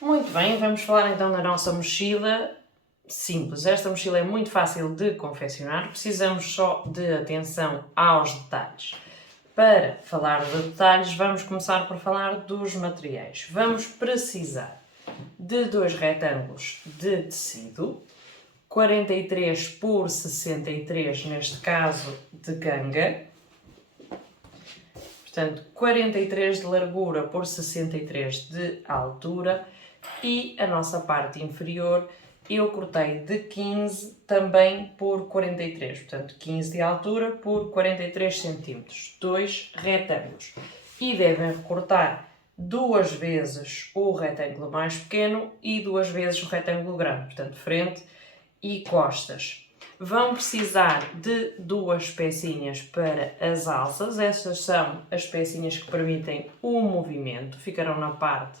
Muito bem, vamos falar então da nossa mochila simples. Esta mochila é muito fácil de confeccionar, precisamos só de atenção aos detalhes. Para falar de detalhes, vamos começar por falar dos materiais. Vamos precisar de 2 retângulos de tecido, 43 por 63, neste caso de ganga. Portanto, 43 de largura por 63 de altura, e a nossa parte inferior eu cortei de 15 também por 43, portanto 15 de altura por 43 cm, 2 retângulos. E devem recortar 2 vezes o retângulo mais pequeno e 2 vezes o retângulo grande, portanto frente e costas. Vão precisar de 2 pecinhas para as alças. Estas são as pecinhas que permitem o movimento, ficarão na parte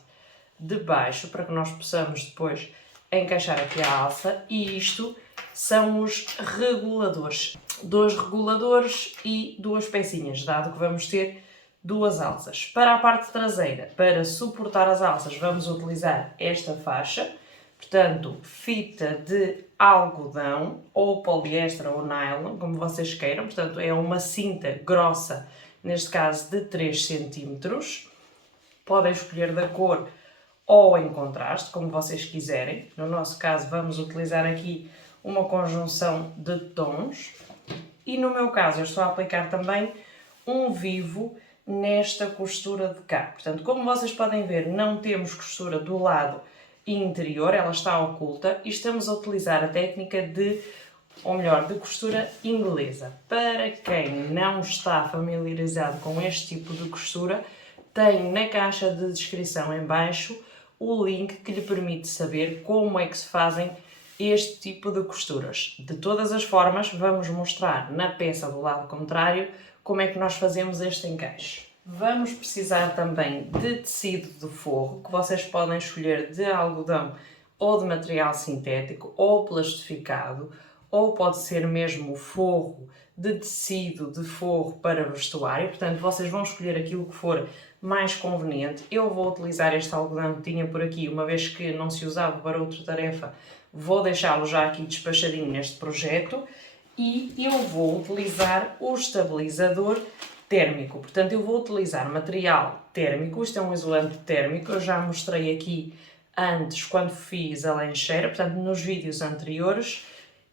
de baixo para que nós possamos depois encaixar aqui a alça, e isto são os reguladores. 2 reguladores e 2 pecinhas, dado que vamos ter 2 alças. Para a parte traseira, para suportar as alças, vamos utilizar esta faixa, portanto, fita de algodão, ou poliéster ou nylon, como vocês queiram, portanto, é uma cinta grossa, neste caso de 3 cm. Podem escolher da cor ou em contraste, como vocês quiserem. No nosso caso, vamos utilizar aqui uma conjunção de tons. E no meu caso, eu estou a aplicar também um vivo nesta costura de cá. Portanto, como vocês podem ver, não temos costura do lado interior, ela está oculta, e estamos a utilizar a técnica de, ou melhor, de costura inglesa. Para quem não está familiarizado com este tipo de costura, tem na caixa de descrição em baixo o link que lhe permite saber como é que se fazem este tipo de costuras. De todas as formas, vamos mostrar na peça do lado contrário como é que nós fazemos este encaixe. Vamos precisar também de tecido de forro, que vocês podem escolher de algodão ou de material sintético ou plastificado, ou pode ser mesmo forro de tecido de forro para vestuário. Portanto, vocês vão escolher aquilo que for mais conveniente. Eu vou utilizar este algodão que tinha por aqui, uma vez que não se usava para outra tarefa, vou deixá-lo já aqui despachadinho neste projeto, e eu vou utilizar o estabilizador térmico. Portanto, eu vou utilizar material térmico, isto é um isolante térmico, eu já mostrei aqui antes quando fiz a lancheira, portanto nos vídeos anteriores,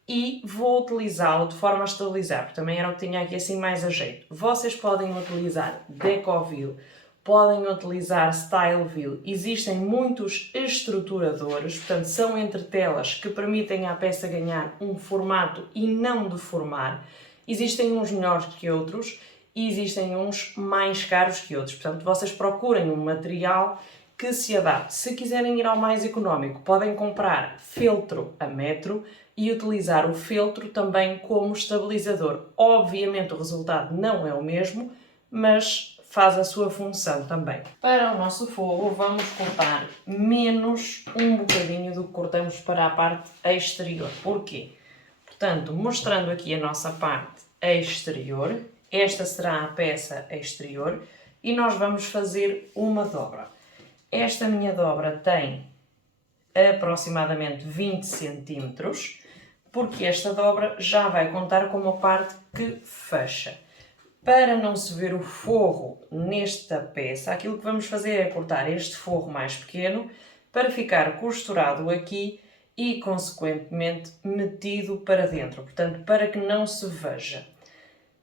e vou utilizá-lo de forma a estabilizar, porque também era o que tinha aqui assim mais a jeito. Vocês podem utilizar Decovil, podem utilizar Styleville, existem muitos estruturadores, portanto são entretelas que permitem à peça ganhar um formato e não deformar. Existem uns melhores que outros e existem uns mais caros que outros, portanto vocês procurem um material que se adapte. Se quiserem ir ao mais económico, podem comprar feltro a metro e utilizar o feltro também como estabilizador. Obviamente o resultado não é o mesmo, mas faz a sua função também. Para o nosso forro vamos cortar menos um bocadinho do que cortamos para a parte exterior. Porquê? Portanto, mostrando aqui a nossa parte exterior, esta será a peça exterior e nós vamos fazer uma dobra. Esta minha dobra tem aproximadamente 20 cm, porque esta dobra já vai contar com uma parte que fecha. Para não se ver o forro nesta peça, aquilo que vamos fazer é cortar este forro mais pequeno para ficar costurado aqui e, consequentemente, metido para dentro, portanto, para que não se veja.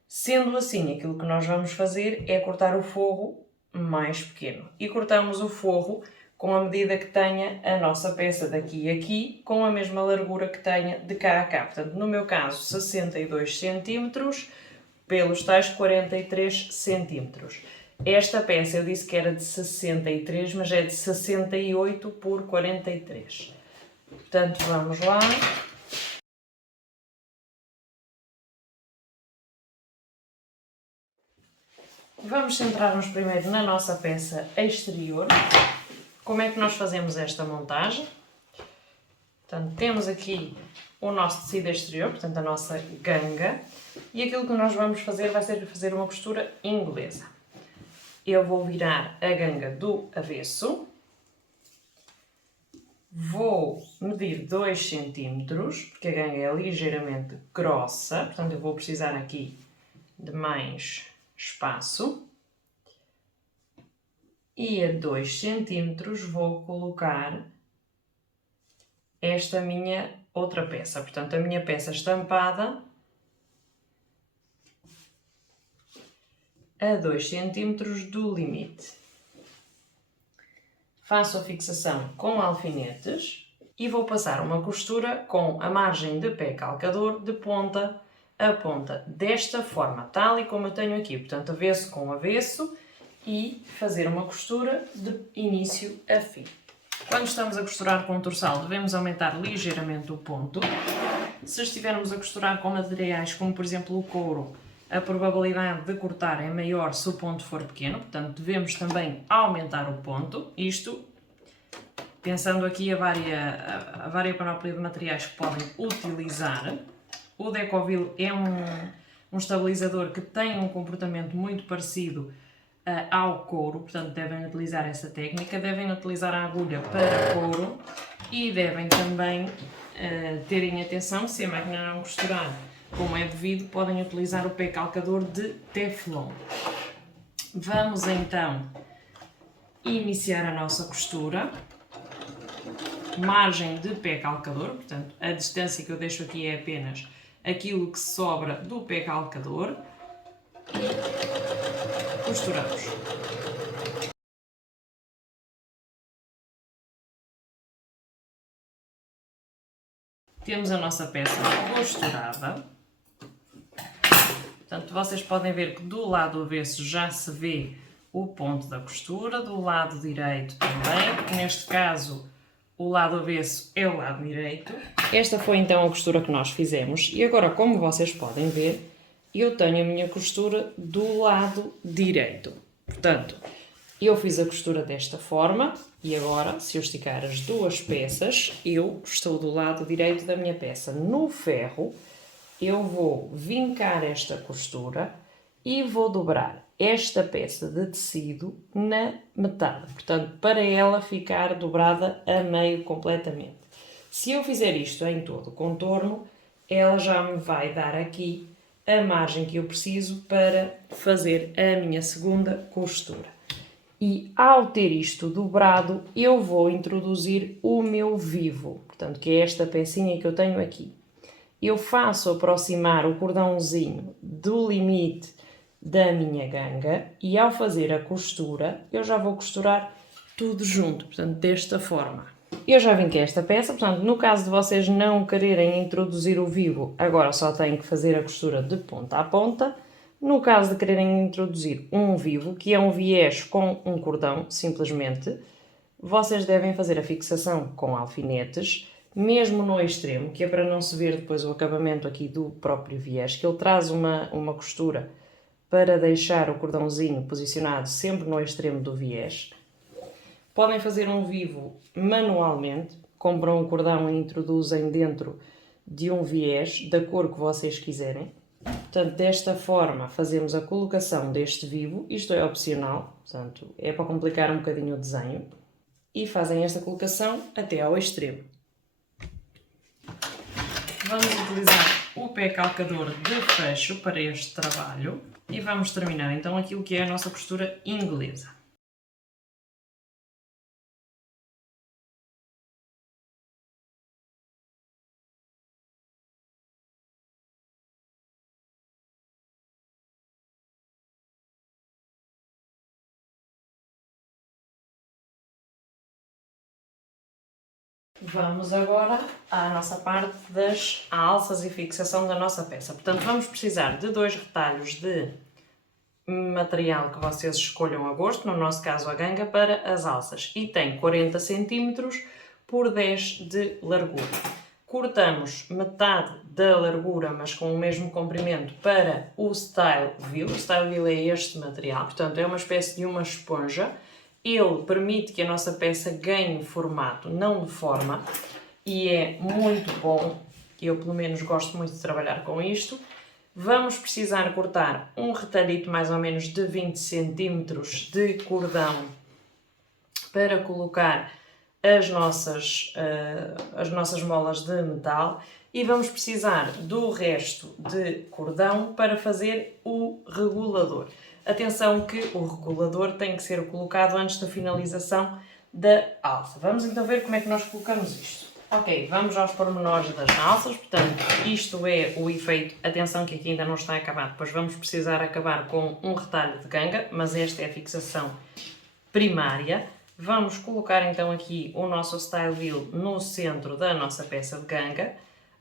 Sendo assim, aquilo que nós vamos fazer é cortar o forro mais pequeno. E cortamos o forro com a medida que tenha a nossa peça daqui a aqui, com a mesma largura que tenha de cá a cá. Portanto, no meu caso, 62 cm pelos tais 43 cm. Esta peça eu disse que era de 63, mas é de 68 por 43. Portanto, vamos lá. Vamos centrar-nos primeiro na nossa peça exterior. Como é que nós fazemos esta montagem? Portanto, temos aqui o nosso tecido exterior, portanto a nossa ganga, e aquilo que nós vamos fazer vai ser fazer uma costura inglesa. Eu vou virar a ganga do avesso, vou medir 2 cm, porque a ganga é ligeiramente grossa, portanto eu vou precisar aqui de mais espaço. E a 2 cm vou colocar esta minha outra peça, portanto a minha peça estampada a 2 cm do limite. Faço a fixação com alfinetes e vou passar uma costura com a margem de pé calcador de ponta a ponta, desta forma, tal e como eu tenho aqui, portanto avesso com avesso, e fazer uma costura de início a fim. Quando estamos a costurar com o torçal, devemos aumentar ligeiramente o ponto. Se estivermos a costurar com materiais como, por exemplo, o couro, a probabilidade de cortar é maior se o ponto for pequeno, portanto devemos também aumentar o ponto. Isto, pensando aqui a vária panóplia de materiais que podem utilizar. O Decovil é um estabilizador que tem um comportamento muito parecido ao couro, portanto devem utilizar essa técnica, devem utilizar a agulha para couro e devem também terem atenção, se a máquina não costurar como é devido, podem utilizar o pé calcador de Teflon. Vamos então iniciar a nossa costura. Margem de pé calcador, portanto a distância que eu deixo aqui é apenas aquilo que sobra do pé calcador. E costuramos. Temos a nossa peça costurada. Portanto, vocês podem ver que do lado avesso já se vê o ponto da costura, do lado direito também. Neste caso, o lado avesso é o lado direito. Esta foi então a costura que nós fizemos. E agora, como vocês podem ver, eu tenho a minha costura do lado direito. Portanto, eu fiz a costura desta forma e agora, se eu esticar as duas peças, eu estou do lado direito da minha peça. No ferro, eu vou vincar esta costura e vou dobrar esta peça de tecido na metade. Portanto, para ela ficar dobrada a meio completamente. Se eu fizer isto em todo o contorno, ela já me vai dar aqui a margem que eu preciso para fazer a minha segunda costura. E ao ter isto dobrado, eu vou introduzir o meu vivo, portanto, que é esta pecinha que eu tenho aqui. Eu faço aproximar o cordãozinho do limite da minha ganga e ao fazer a costura, eu já vou costurar tudo junto, portanto, desta forma. Eu já vinquei esta peça, portanto, no caso de vocês não quererem introduzir o vivo, agora só têm que fazer a costura de ponta a ponta. No caso de quererem introduzir um vivo, que é um viés com um cordão, simplesmente, vocês devem fazer a fixação com alfinetes, mesmo no extremo, que é para não se ver depois o acabamento aqui do próprio viés, que ele traz uma costura para deixar o cordãozinho posicionado sempre no extremo do viés. Podem fazer um vivo manualmente, compram um cordão e introduzem dentro de um viés da cor que vocês quiserem. Portanto, desta forma fazemos a colocação deste vivo, isto é opcional, portanto é para complicar um bocadinho o desenho, e fazem esta colocação até ao extremo. Vamos utilizar o pé calcador de fecho para este trabalho e vamos terminar então aquilo que é a nossa costura inglesa. Vamos agora à nossa parte das alças e fixação da nossa peça. Portanto, vamos precisar de 2 retalhos de material que vocês escolham a gosto, no nosso caso a ganga, para as alças. E tem 40 cm por 10 de largura. cortamos metade da largura, mas com o mesmo comprimento, para o Style View. O Style View é este material, portanto é uma espécie de uma esponja. Ele permite que a nossa peça ganhe formato, não de forma, e é muito bom. Eu pelo menos gosto muito de trabalhar com isto. Vamos precisar cortar um retalhito mais ou menos de 20 cm de cordão para colocar as nossas molas de metal e vamos precisar do resto de cordão para fazer o regulador. Atenção que o regulador tem que ser colocado antes da finalização da alça. Vamos então ver como é que nós colocamos isto. Ok, vamos aos pormenores das alças, portanto, isto é o efeito, atenção que aqui ainda não está acabado, pois vamos precisar acabar com um retalho de ganga, mas esta é a fixação primária. Vamos colocar então aqui o nosso Style Wheel no centro da nossa peça de ganga,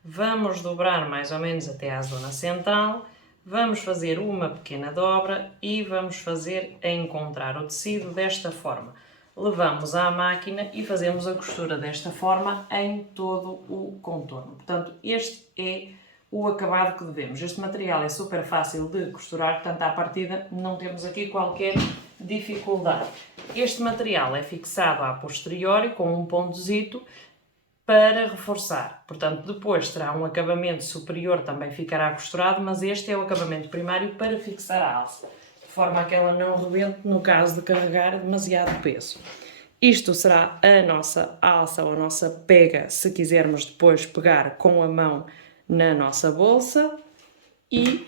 vamos dobrar mais ou menos até à zona central, vamos fazer uma pequena dobra e vamos fazer encontrar o tecido desta forma. Levamos à máquina e fazemos a costura desta forma em todo o contorno. Portanto, este é o acabado que devemos. Este material é super fácil de costurar, portanto, à partida não temos aqui qualquer dificuldade. Este material é fixado a posteriori com um pontozito para reforçar. Portanto, depois terá um acabamento superior, também ficará costurado, mas este é o acabamento primário para fixar a alça, de forma a que ela não rebente no caso de carregar demasiado peso. Isto será a nossa alça ou a nossa pega, se quisermos depois pegar com a mão na nossa bolsa, e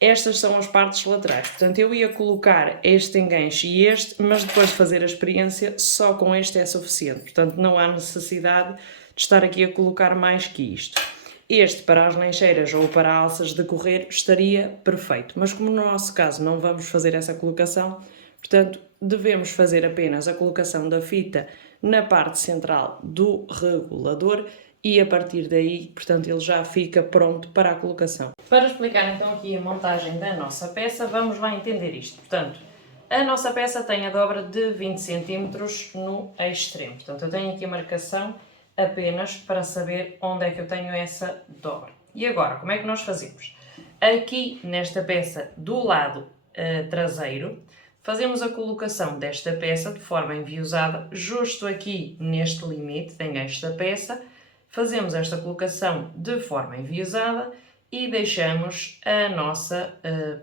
estas são as partes laterais. Portanto, eu ia colocar este enganche e este, mas depois de fazer a experiência, só com este é suficiente. Portanto, não há necessidade de estar aqui a colocar mais que isto. Este para as lancheiras ou para alças de correr estaria perfeito, mas como no nosso caso não vamos fazer essa colocação, portanto devemos fazer apenas a colocação da fita na parte central do regulador e a partir daí, portanto, ele já fica pronto para a colocação. Para explicar então aqui a montagem da nossa peça, vamos lá entender isto. Portanto, a nossa peça tem a dobra de 20 cm no extremo, portanto eu tenho aqui a marcação apenas para saber onde é que eu tenho essa dobra. E agora, como é que nós fazemos? Aqui nesta peça do lado traseiro, fazemos a colocação desta peça de forma enviosada, justo aqui neste limite de enganche da peça, fazemos esta colocação de forma enviosada e deixamos a nossa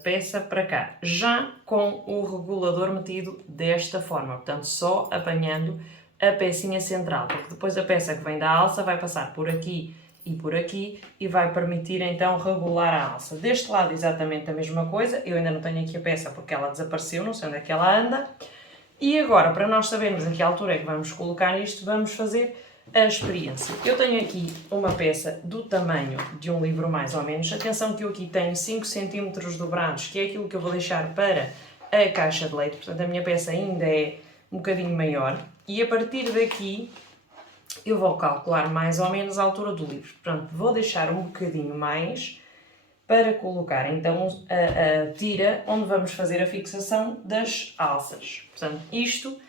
peça para cá, já com o regulador metido desta forma, portanto só apanhando a pecinha central, porque depois a peça que vem da alça vai passar por aqui e vai permitir então regular a alça. Deste lado exatamente a mesma coisa, eu ainda não tenho aqui a peça porque ela desapareceu, não sei onde é que ela anda. E agora, para nós sabermos a que altura é que vamos colocar isto, vamos fazer a experiência. Eu tenho aqui uma peça do tamanho de um livro mais ou menos, atenção que eu aqui tenho 5 cm dobrados, que é aquilo que eu vou deixar para a caixa de leite, portanto a minha peça ainda é um bocadinho maior. E a partir daqui eu vou calcular mais ou menos a altura do livro. Portanto, vou deixar um bocadinho mais para colocar então a tira onde vamos fazer a fixação das alças. Portanto, isto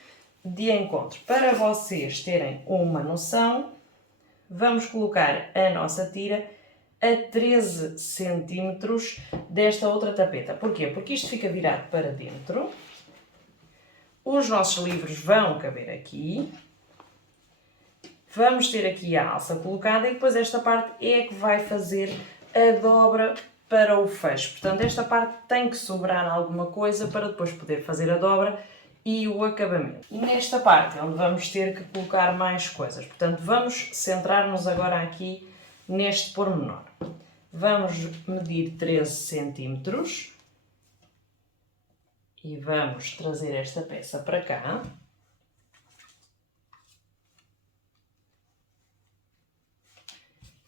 de encontro. Para vocês terem uma noção, vamos colocar a nossa tira a 13 cm desta outra tapeta. Porquê? Porque isto fica virado para dentro. Os nossos livros vão caber aqui. Vamos ter aqui a alça colocada e depois esta parte é que vai fazer a dobra para o fecho. Portanto, esta parte tem que sobrar alguma coisa para depois poder fazer a dobra e o acabamento. E nesta parte é onde vamos ter que colocar mais coisas. Portanto, vamos centrar-nos agora aqui neste pormenor. Vamos medir 13 cm. E vamos trazer esta peça para cá.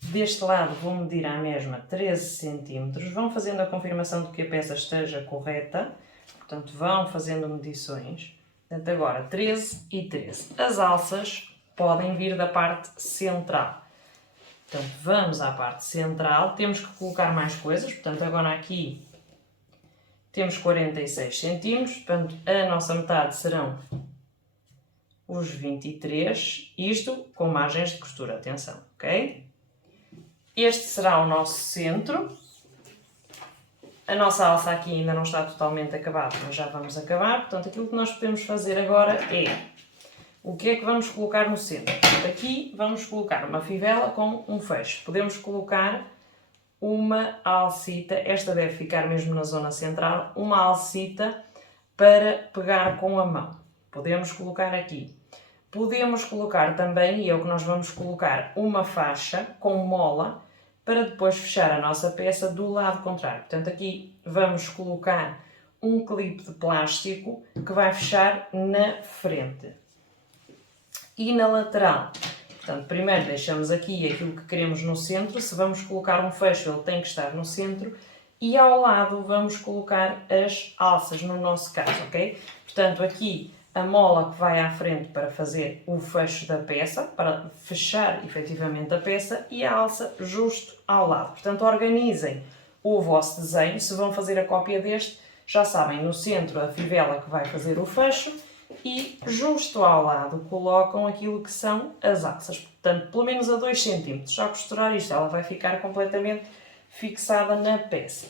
Deste lado vou medir à mesma 13 cm. Vão fazendo a confirmação de que a peça esteja correta. Portanto, vão fazendo medições. Portanto, agora 13 e 13. As alças podem vir da parte central. Portanto, vamos à parte central. Temos que colocar mais coisas. Portanto, agora aqui temos 46 cm, portanto a nossa metade serão os 23, isto com margens de costura, atenção, ok? Este será o nosso centro. A nossa alça aqui ainda não está totalmente acabada, mas já vamos acabar. Portanto, aquilo que nós podemos fazer agora é... O que é que vamos colocar no centro? Aqui vamos colocar uma fivela com um fecho. Podemos colocar uma alcita, esta deve ficar mesmo na zona central, uma alcita para pegar com a mão. Podemos colocar aqui. Podemos colocar também, e é o que nós vamos colocar, uma faixa com mola para depois fechar a nossa peça do lado contrário. Portanto, aqui vamos colocar um clipe de plástico que vai fechar na frente. E na lateral, portanto, primeiro deixamos aqui aquilo que queremos no centro. Se vamos colocar um fecho, ele tem que estar no centro. E ao lado vamos colocar as alças, no nosso caso, ok? Portanto, aqui a mola que vai à frente para fazer o fecho da peça, para fechar efetivamente a peça, e a alça justo ao lado. Portanto, organizem o vosso desenho. Se vão fazer a cópia deste, já sabem, no centro a fivela que vai fazer o fecho, e justo ao lado colocam aquilo que são as alças, portanto pelo menos a 2 cm. Já costurar isto, ela vai ficar completamente fixada na peça.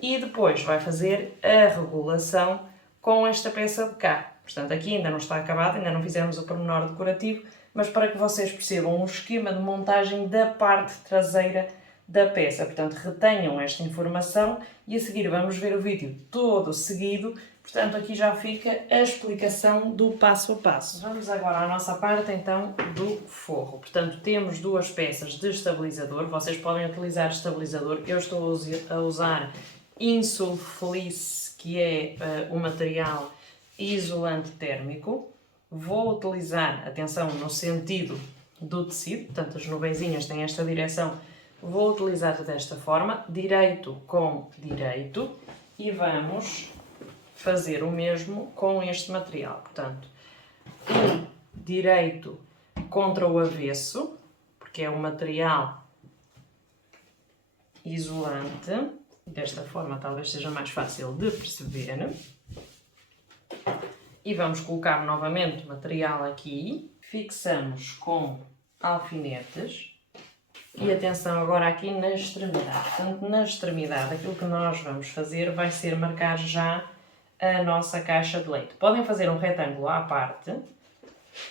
E depois vai fazer a regulação com esta peça de cá. Portanto, aqui ainda não está acabado, ainda não fizemos o pormenor decorativo, mas para que vocês percebam o esquema de montagem da parte traseira da peça. Portanto, retenham esta informação e a seguir vamos ver o vídeo todo seguido. Portanto, aqui já fica a explicação do passo a passo. Vamos agora à nossa parte, então, do forro. Portanto, temos duas peças de estabilizador. Vocês podem utilizar estabilizador. Eu estou a usar Insul Fleece, que é um material isolante térmico. Vou utilizar, atenção, no sentido do tecido. Portanto, as nuvenzinhas têm esta direção. Vou utilizar desta forma, direito com direito, e vamos fazer o mesmo com este material. Portanto, o direito contra o avesso, porque é um material isolante. Desta forma talvez seja mais fácil de perceber. E vamos colocar novamente o material aqui. Fixamos com alfinetes. E atenção agora aqui na extremidade. Portanto, na extremidade, aquilo que nós vamos fazer vai ser marcar já a nossa caixa de leite. Podem fazer um retângulo à parte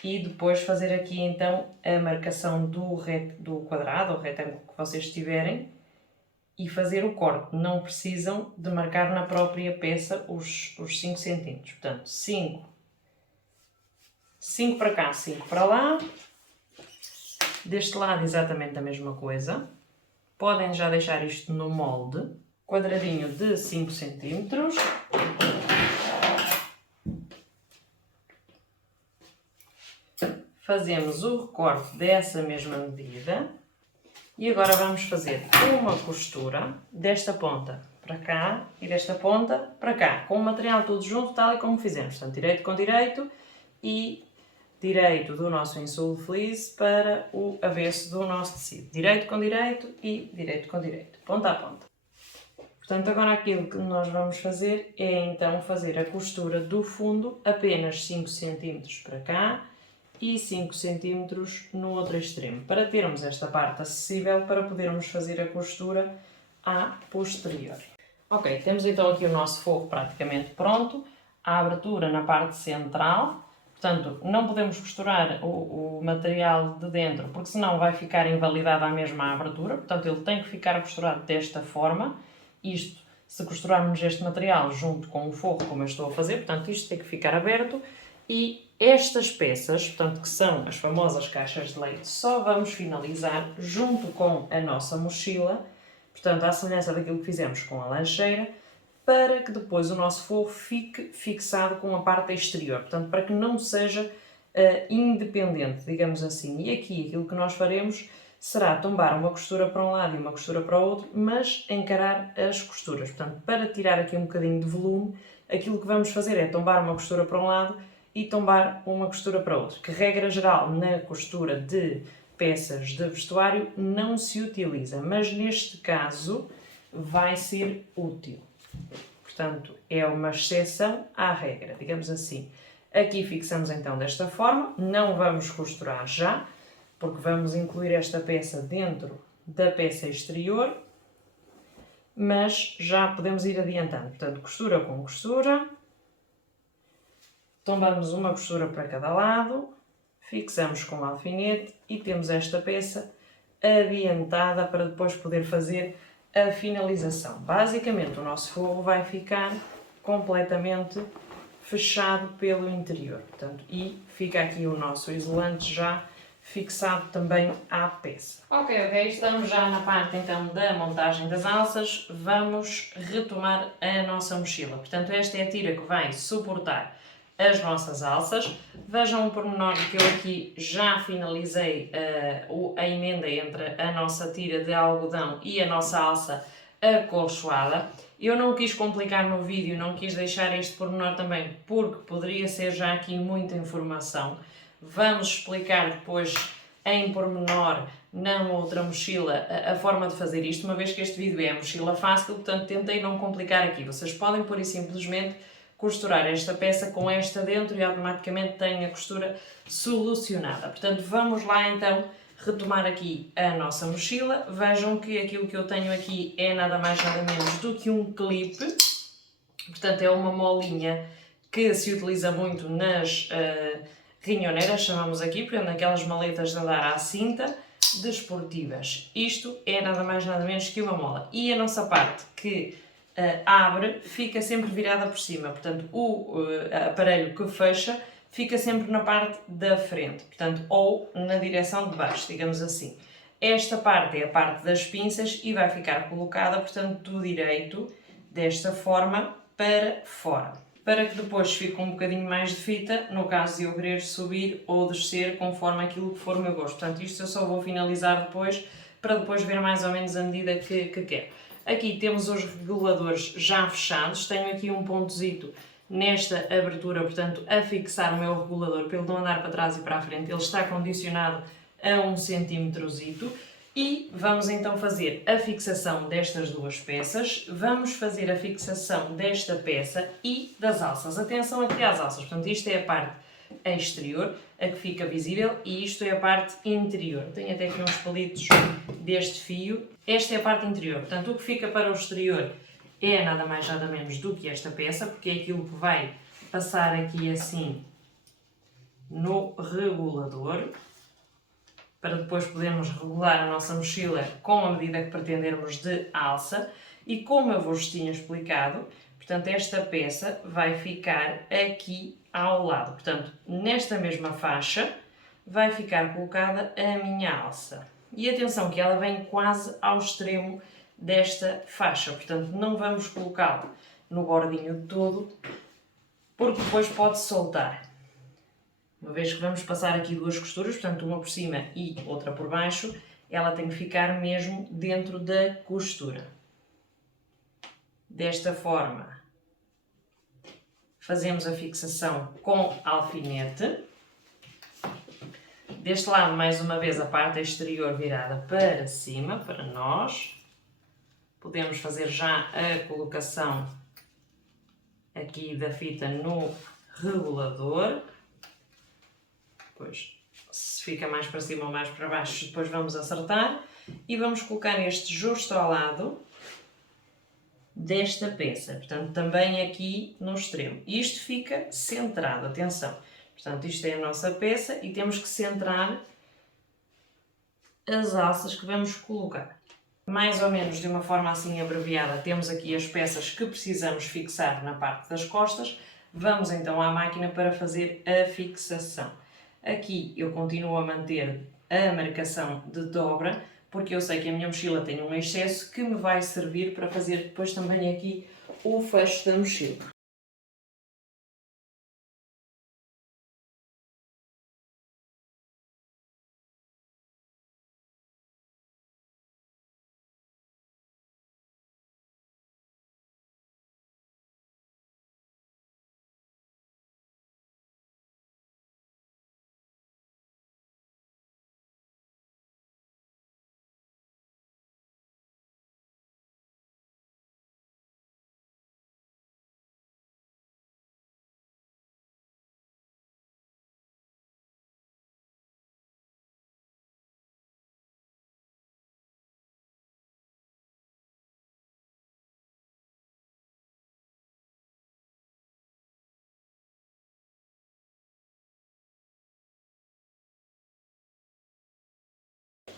e depois fazer aqui então a marcação do quadrado ou retângulo que vocês tiverem e fazer o corte. Não precisam de marcar na própria peça os 5 cm. Portanto, 5 para cá, 5 para lá. Deste lado exatamente a mesma coisa. Podem já deixar isto no molde. Quadradinho de 5 cm. Fazemos o recorte dessa mesma medida. E agora vamos fazer uma costura desta ponta para cá e desta ponta para cá. Com o material todo junto, tal e como fizemos. Portanto, direito com direito e direito do nosso Insul Fleece para o avesso do nosso tecido. Direito com direito e direito com direito, ponta a ponta. Portanto, agora aquilo que nós vamos fazer é então fazer a costura do fundo apenas 5 cm para cá e 5 cm no outro extremo, para termos esta parte acessível para podermos fazer a costura à posterior. Ok, temos então aqui o nosso forro praticamente pronto, a abertura na parte central. Portanto, não podemos costurar o material de dentro, porque senão vai ficar invalidada a mesma abertura. Portanto, ele tem que ficar costurado desta forma. Isto, se costurarmos este material junto com o forro, como eu estou a fazer, portanto, isto tem que ficar aberto. E estas peças, portanto, que são as famosas caixas de leite, só vamos finalizar junto com a nossa mochila, portanto, à semelhança daquilo que fizemos com a lancheira, para que depois o nosso forro fique fixado com a parte exterior, portanto, para que não seja independente, digamos assim. E aqui aquilo que nós faremos será tombar uma costura para um lado e uma costura para o outro, mas encarar as costuras. Portanto, para tirar aqui um bocadinho de volume, aquilo que vamos fazer é tombar uma costura para um lado e tombar uma costura para o outro, que regra geral na costura de peças de vestuário não se utiliza, mas neste caso vai ser útil. Portanto, é uma exceção à regra, digamos assim. Aqui fixamos então desta forma, não vamos costurar já, porque vamos incluir esta peça dentro da peça exterior, mas já podemos ir adiantando. Portanto, costura com costura, tombamos uma costura para cada lado, fixamos com o alfinete e temos esta peça adiantada para depois poder fazer a finalização. Basicamente, o nosso forro vai ficar completamente fechado pelo interior, portanto, e fica aqui o nosso isolante já fixado também à peça. Ok, estamos já na parte então da montagem das alças, vamos retomar a nossa mochila. Portanto, esta é a tira que vai suportar as nossas alças. Vejam um pormenor que eu aqui já finalizei a emenda entre a nossa tira de algodão e a nossa alça acolchoada. Eu não quis complicar no vídeo, não quis deixar este pormenor também, porque poderia ser já aqui muita informação. Vamos explicar depois em pormenor na outra mochila a forma de fazer isto, uma vez que este vídeo é a mochila fácil, portanto tentei não complicar aqui. Vocês podem pura e simplesmente costurar esta peça com esta dentro e automaticamente têm a costura solucionada. Portanto, vamos lá então retomar aqui a nossa mochila. Vejam que aquilo que eu tenho aqui é nada mais nada menos do que um clipe. Portanto, é uma molinha que se utiliza muito nas rinhoneiras, chamamos aqui, portanto, aquelas maletas de andar à cinta desportivas. Isto é nada mais nada menos que uma mola. E a nossa parte que abre fica sempre virada por cima, portanto o aparelho que fecha fica sempre na parte da frente, portanto, ou na direção de baixo, digamos assim. Esta parte é a parte das pinças e vai ficar colocada, portanto, do direito, desta forma, para fora. Para que depois fique um bocadinho mais de fita, no caso de eu querer subir ou descer, conforme aquilo que for o meu gosto. Portanto, isto eu só vou finalizar depois, para depois ver mais ou menos a medida que quero. Aqui temos os reguladores já fechados, tenho aqui um pontozito nesta abertura, portanto, a fixar o meu regulador para ele não andar para trás e para a frente, ele está condicionado a 1 centímetrozito. E vamos então fazer a fixação destas duas peças, vamos fazer a fixação desta peça e das alças. Atenção aqui às alças, portanto isto é a parte exterior, a que fica visível, e isto é a parte interior. Tenho até aqui uns palitos deste fio. Esta é a parte interior, portanto o que fica para o exterior é nada mais nada menos do que esta peça, porque é aquilo que vai passar aqui assim no regulador, para depois podermos regular a nossa mochila com a medida que pretendermos de alça. E como eu vos tinha explicado, portanto, esta peça vai ficar aqui ao lado. Portanto, nesta mesma faixa vai ficar colocada a minha alça. E atenção que ela vem quase ao extremo desta faixa, portanto, não vamos colocá-la no bordinho todo, porque depois pode soltar. Uma vez que vamos passar aqui duas costuras, portanto uma por cima e outra por baixo, ela tem que ficar mesmo dentro da costura. Desta forma, fazemos a fixação com alfinete. Deste lado, mais uma vez, a parte exterior virada para cima, para nós. Podemos fazer já a colocação aqui da fita no regulador. Depois, se fica mais para cima ou mais para baixo, depois vamos acertar. E vamos colocar este justo ao lado desta peça, portanto, também aqui no extremo. Isto fica centrado, atenção. Portanto, isto é a nossa peça e temos que centrar as alças que vamos colocar. Mais ou menos de uma forma assim abreviada, temos aqui as peças que precisamos fixar na parte das costas. Vamos então à máquina para fazer a fixação. Aqui eu continuo a manter a marcação de dobra, porque eu sei que a minha mochila tem um excesso que me vai servir para fazer depois também aqui o fecho da mochila.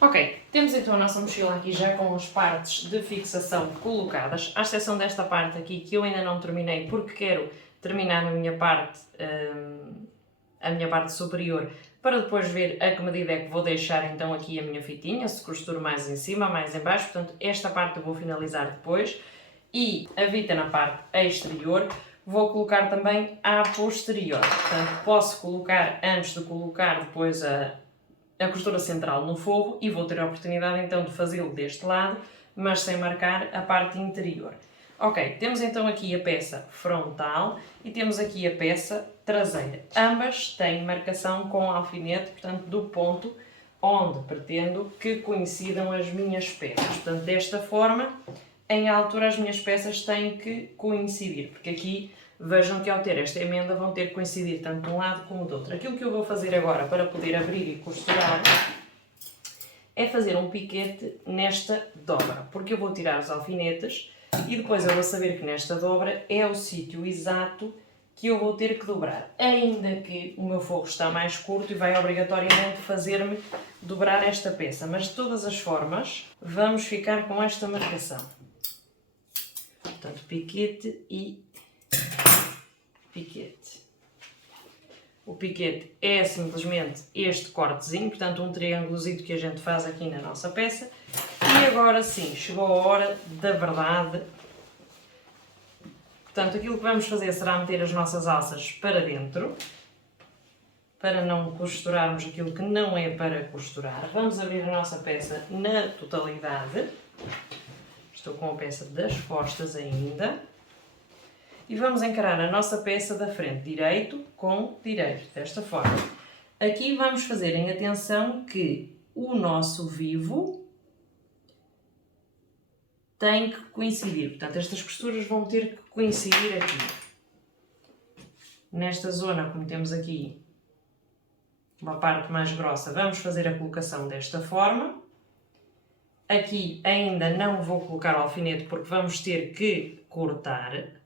Ok, temos então a nossa mochila aqui já com as partes de fixação colocadas, à exceção desta parte aqui que eu ainda não terminei porque quero terminar a minha parte superior para depois ver a que medida é que vou deixar então aqui a minha fitinha, se costuro mais em cima, mais em baixo, portanto esta parte eu vou finalizar depois e a vita na parte exterior vou colocar também à posterior, portanto posso colocar antes de colocar depois a costura central no forro e vou ter a oportunidade então de fazê-lo deste lado, mas sem marcar a parte interior. Ok, temos então aqui a peça frontal e temos aqui a peça traseira. Ambas têm marcação com alfinete, portanto do ponto onde pretendo que coincidam as minhas peças. Portanto, desta forma, em altura as minhas peças têm que coincidir, porque aqui vejam que ao ter esta emenda vão ter que coincidir tanto de um lado como do outro. Aquilo que eu vou fazer agora para poder abrir e costurar é fazer um piquete nesta dobra, porque eu vou tirar os alfinetes e depois eu vou saber que nesta dobra é o sítio exato que eu vou ter que dobrar, ainda que o meu forro está mais curto e vai obrigatoriamente fazer-me dobrar esta peça, mas de todas as formas vamos ficar com esta marcação. Portanto, piquete e piquete. O piquete é simplesmente este cortezinho, portanto um triângulozito que a gente faz aqui na nossa peça. E agora sim, chegou a hora da verdade. Portanto, aquilo que vamos fazer será meter as nossas alças para dentro, para não costurarmos aquilo que não é para costurar. Vamos abrir a nossa peça na totalidade. Estou com a peça das costas ainda. E vamos encarar a nossa peça da frente direito com direito, desta forma. Aqui vamos fazer em atenção que o nosso vivo tem que coincidir. Portanto, estas costuras vão ter que coincidir aqui. Nesta zona, como temos aqui uma parte mais grossa, vamos fazer a colocação desta forma. Aqui ainda não vou colocar o alfinete porque vamos ter que cortar.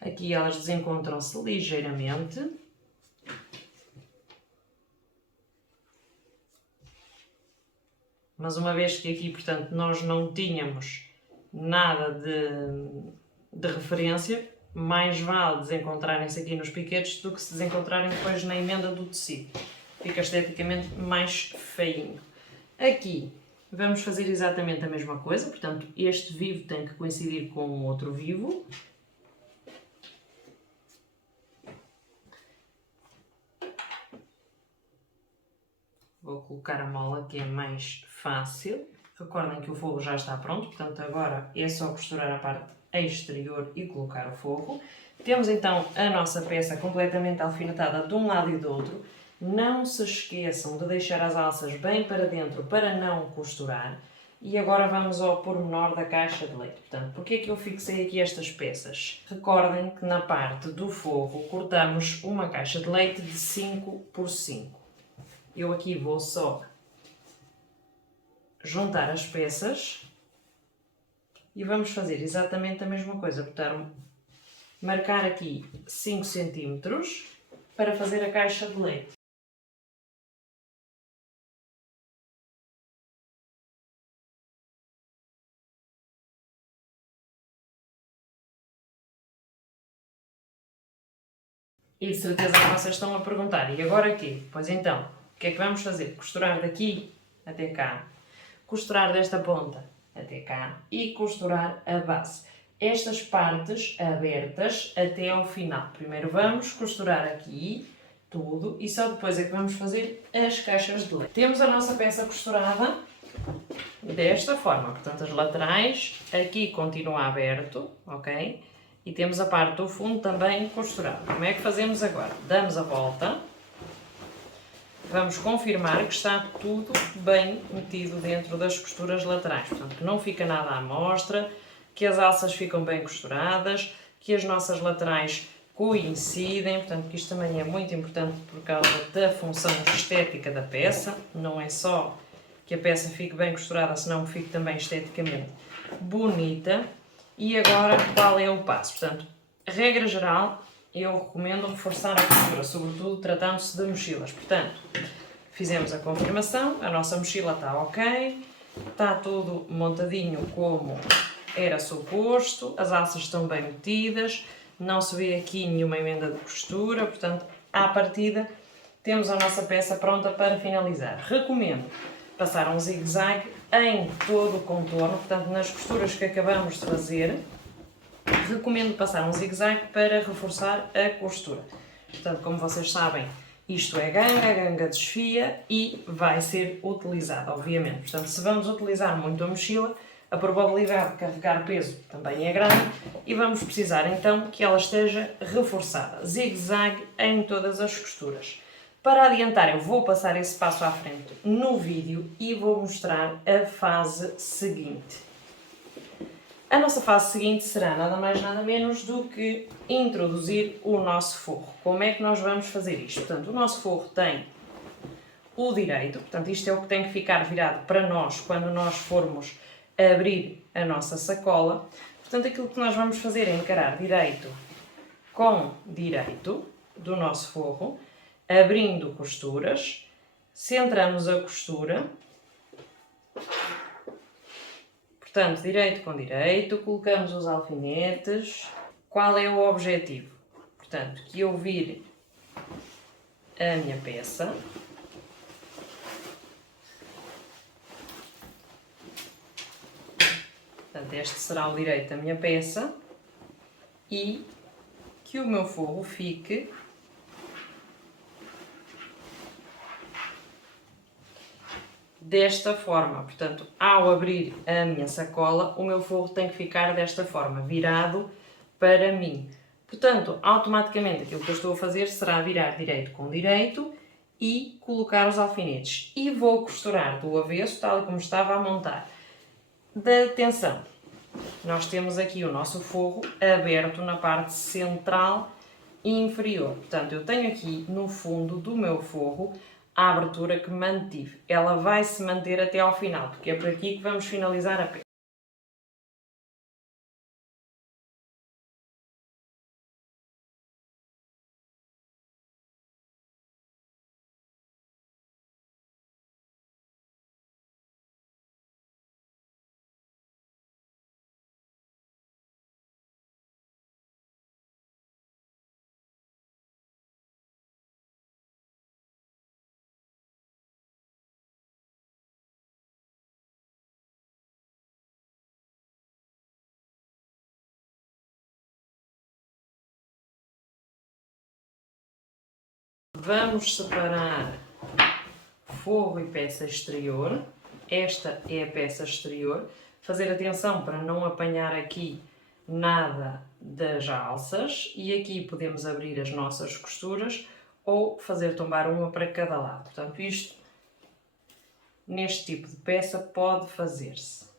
Aqui elas desencontram-se ligeiramente. Mas uma vez que aqui, portanto, nós não tínhamos nada de referência, mais vale desencontrarem-se aqui nos piquetes do que se desencontrarem depois na emenda do tecido. Fica esteticamente mais feinho. Aqui vamos fazer exatamente a mesma coisa, portanto, este vivo tem que coincidir com o outro vivo. Vou colocar a mola que é mais fácil. Recordem que o forro já está pronto, portanto agora é só costurar a parte exterior e colocar o forro. Temos então a nossa peça completamente alfinetada de um lado e do outro. Não se esqueçam de deixar as alças bem para dentro para não costurar. E agora vamos ao pormenor da caixa de leite. Portanto, porque é que eu fixei aqui estas peças? Recordem que na parte do forro cortamos uma caixa de leite de 5 por 5. Eu aqui vou só juntar as peças e vamos fazer exatamente a mesma coisa. Portanto, marcar aqui 5 cm para fazer a caixa de leite. E de certeza que vocês estão a perguntar, e agora aqui? Pois então, o que é que vamos fazer? Costurar daqui até cá, costurar desta ponta até cá e costurar a base. Estas partes abertas até ao final. Primeiro vamos costurar aqui tudo e só depois é que vamos fazer as caixas de leite. Temos a nossa peça costurada desta forma, portanto as laterais aqui continua aberto, ok? E temos a parte do fundo também costurada. Como é que fazemos agora? Damos a volta. Vamos confirmar que está tudo bem metido dentro das costuras laterais. Portanto, que não fica nada à mostra, que as alças ficam bem costuradas, que as nossas laterais coincidem. Portanto, que isto também é muito importante por causa da função estética da peça. Não é só que a peça fique bem costurada, senão que fique também esteticamente bonita. E agora, qual é o passo? Portanto, regra geral, eu recomendo reforçar a costura, sobretudo tratando-se de mochilas. Portanto, fizemos a confirmação, a nossa mochila está ok, está tudo montadinho como era suposto, as alças estão bem metidas, não se vê aqui nenhuma emenda de costura, portanto, à partida, temos a nossa peça pronta para finalizar. Recomendo passar um zigue-zague em todo o contorno, portanto, nas costuras que acabamos de fazer, recomendo passar um zigue-zague para reforçar a costura. Portanto, como vocês sabem, isto é ganga, a ganga desfia e vai ser utilizada, obviamente. Portanto, se vamos utilizar muito a mochila, a probabilidade de carregar peso também é grande e vamos precisar então que ela esteja reforçada. Zigue-zague em todas as costuras. Para adiantar, eu vou passar esse passo à frente no vídeo e vou mostrar a fase seguinte. A nossa fase seguinte será nada mais nada menos do que introduzir o nosso forro. Como é que nós vamos fazer isto? Portanto, o nosso forro tem o direito, portanto isto é o que tem que ficar virado para nós quando nós formos abrir a nossa sacola. Portanto, aquilo que nós vamos fazer é encarar direito com direito do nosso forro, abrindo costuras, centramos a costura, portanto, direito com direito, colocamos os alfinetes. Qual é o objetivo? Portanto, que eu vire a minha peça. Portanto, este será o direito da minha peça e que o meu forro fique desta forma. Portanto, ao abrir a minha sacola, o meu forro tem que ficar desta forma, virado para mim. Portanto, automaticamente aquilo que eu estou a fazer será virar direito com direito e colocar os alfinetes. E vou costurar do avesso, tal como estava a montar. Atenção, nós temos aqui o nosso forro aberto na parte central e inferior. Portanto, eu tenho aqui no fundo do meu forro a abertura que mantive. Ela vai se manter até ao final, porque é por aqui que vamos finalizar a peça. Vamos separar forro e peça exterior. Esta é a peça exterior. Fazer atenção para não apanhar aqui nada das alças. E aqui podemos abrir as nossas costuras ou fazer tombar uma para cada lado. Portanto, isto, neste tipo de peça, pode fazer-se.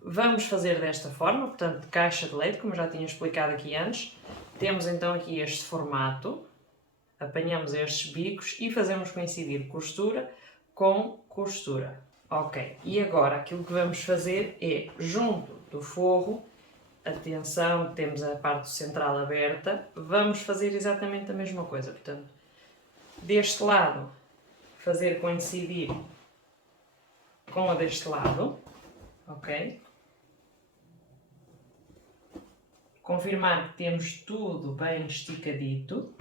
Vamos fazer desta forma, portanto, de caixa de leite, como já tinha explicado aqui antes. Temos então aqui este formato, apanhamos estes bicos e fazemos coincidir costura com costura. Ok, e agora aquilo que vamos fazer é, junto do forro, atenção, temos a parte central aberta, vamos fazer exatamente a mesma coisa. Portanto, deste lado, fazer coincidir com a deste lado, ok? Confirmar que temos tudo bem esticadito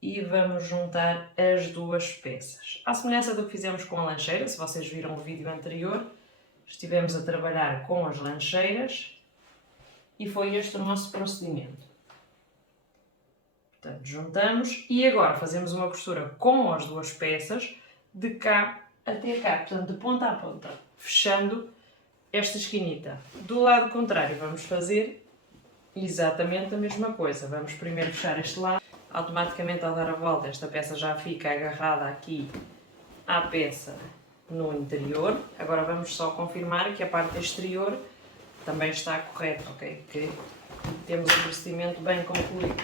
e vamos juntar as duas peças. À semelhança do que fizemos com a lancheira, se vocês viram o vídeo anterior, estivemos a trabalhar com as lancheiras e foi este o nosso procedimento. Portanto, juntamos e agora fazemos uma costura com as duas peças de cá até cá, portanto, de ponta a ponta, fechando esta esquinita. Do lado contrário, vamos fazer exatamente a mesma coisa. Vamos primeiro fechar este lado. Automaticamente, ao dar a volta, esta peça já fica agarrada aqui à peça no interior. Agora vamos só confirmar que a parte exterior também está correta, ok? Que temos o procedimento bem concluído.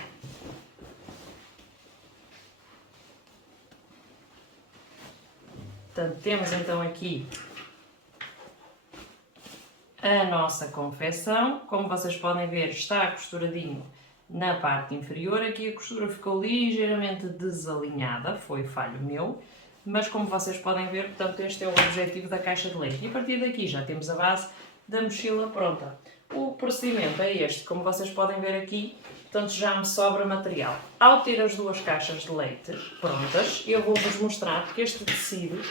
Portanto, temos então aqui a nossa confecção. Como vocês podem ver, está costuradinho na parte inferior. Aqui a costura ficou ligeiramente desalinhada, foi falho meu. Mas como vocês podem ver, portanto, este é o objetivo da caixa de leite. E a partir daqui já temos a base da mochila pronta. O procedimento é este, como vocês podem ver aqui, portanto já me sobra material. Ao ter as duas caixas de leite prontas, eu vou-vos mostrar que este tecido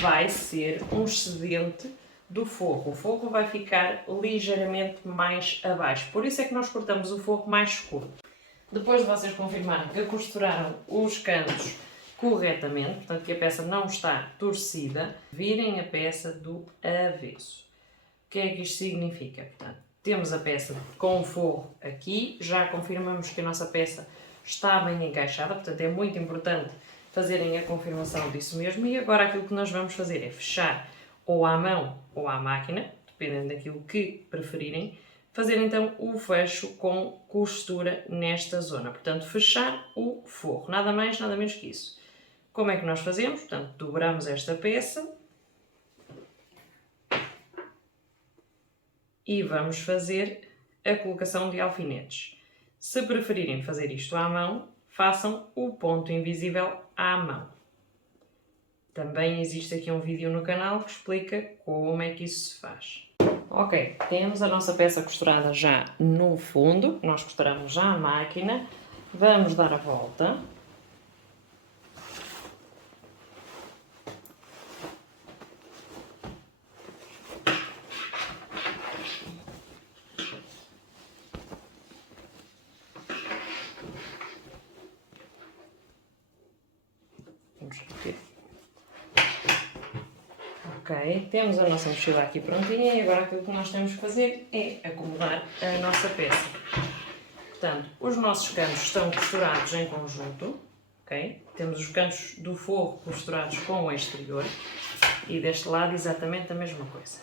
vai ser um excedente do forro. O forro vai ficar ligeiramente mais abaixo, por isso é que nós cortamos o forro mais escuro. Depois de vocês confirmarem que costuraram os cantos corretamente, portanto que a peça não está torcida, virem a peça do avesso. O que é que isto significa? Portanto, temos a peça com o forro aqui, já confirmamos que a nossa peça está bem encaixada, portanto é muito importante fazerem a confirmação disso mesmo. E agora aquilo que nós vamos fazer é fechar ou à mão ou à máquina, dependendo daquilo que preferirem, fazer então o fecho com costura nesta zona. Portanto, fechar o forro, nada mais, nada menos que isso. Como é que nós fazemos? Portanto, dobramos esta peça e vamos fazer a colocação de alfinetes. Se preferirem fazer isto à mão, façam o ponto invisível à mão. Também existe aqui um vídeo no canal que explica como é que isso se faz. Ok, temos a nossa peça costurada já no fundo, nós costuramos já a máquina, vamos dar a volta. Vamos repetir. Ok, temos a nossa mochila aqui prontinha e agora aquilo que nós temos que fazer é acomodar a nossa peça. Portanto, os nossos cantos estão costurados em conjunto, ok? Temos os cantos do forro costurados com o exterior e deste lado exatamente a mesma coisa.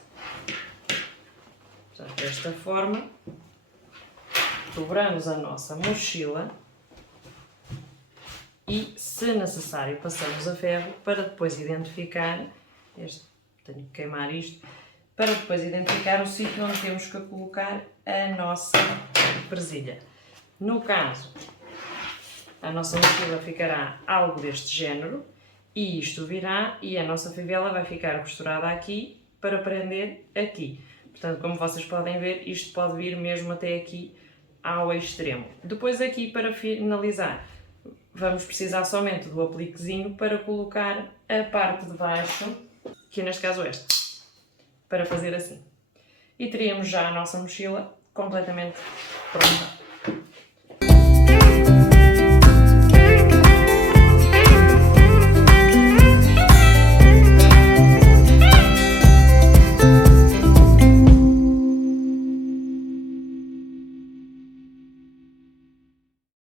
Portanto, desta forma, dobramos a nossa mochila e, se necessário, passamos a ferro para depois identificar, tenho que queimar isto, para depois identificar o sítio onde temos que colocar a nossa presilha. No caso, a nossa mochila ficará algo deste género e isto virá e a nossa fivela vai ficar costurada aqui para prender aqui. Portanto, como vocês podem ver, isto pode vir mesmo até aqui ao extremo. Depois aqui, para finalizar, vamos precisar somente do apliquezinho para colocar a parte de baixo, que neste caso esta, para fazer assim. E teríamos já a nossa mochila completamente pronta.